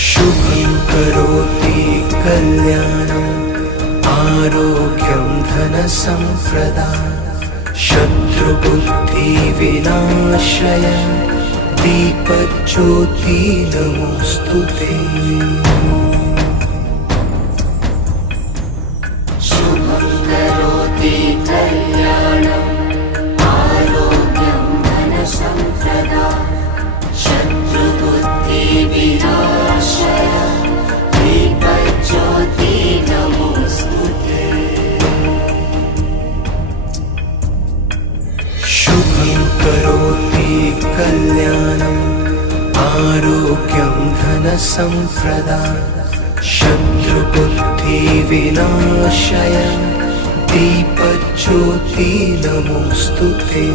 शुभं करोति कल्याणम् आरोग्यं धनसम्प्रदा शत्रुबुद्धिविनाशय दीपज्योति नमोऽस्तुते। शुभं करोति कल्याणम् आरोग्यं धनसम्प्रदा शत्रुबुद्धिविनाशय दीपज्योति नमोऽस्तुते। शुभं करोति कल्याणम् आरोग्यं धनसम्प्रदा शत्रुबुद्धिविनाशय दीपज्योति नमोऽस्तुते।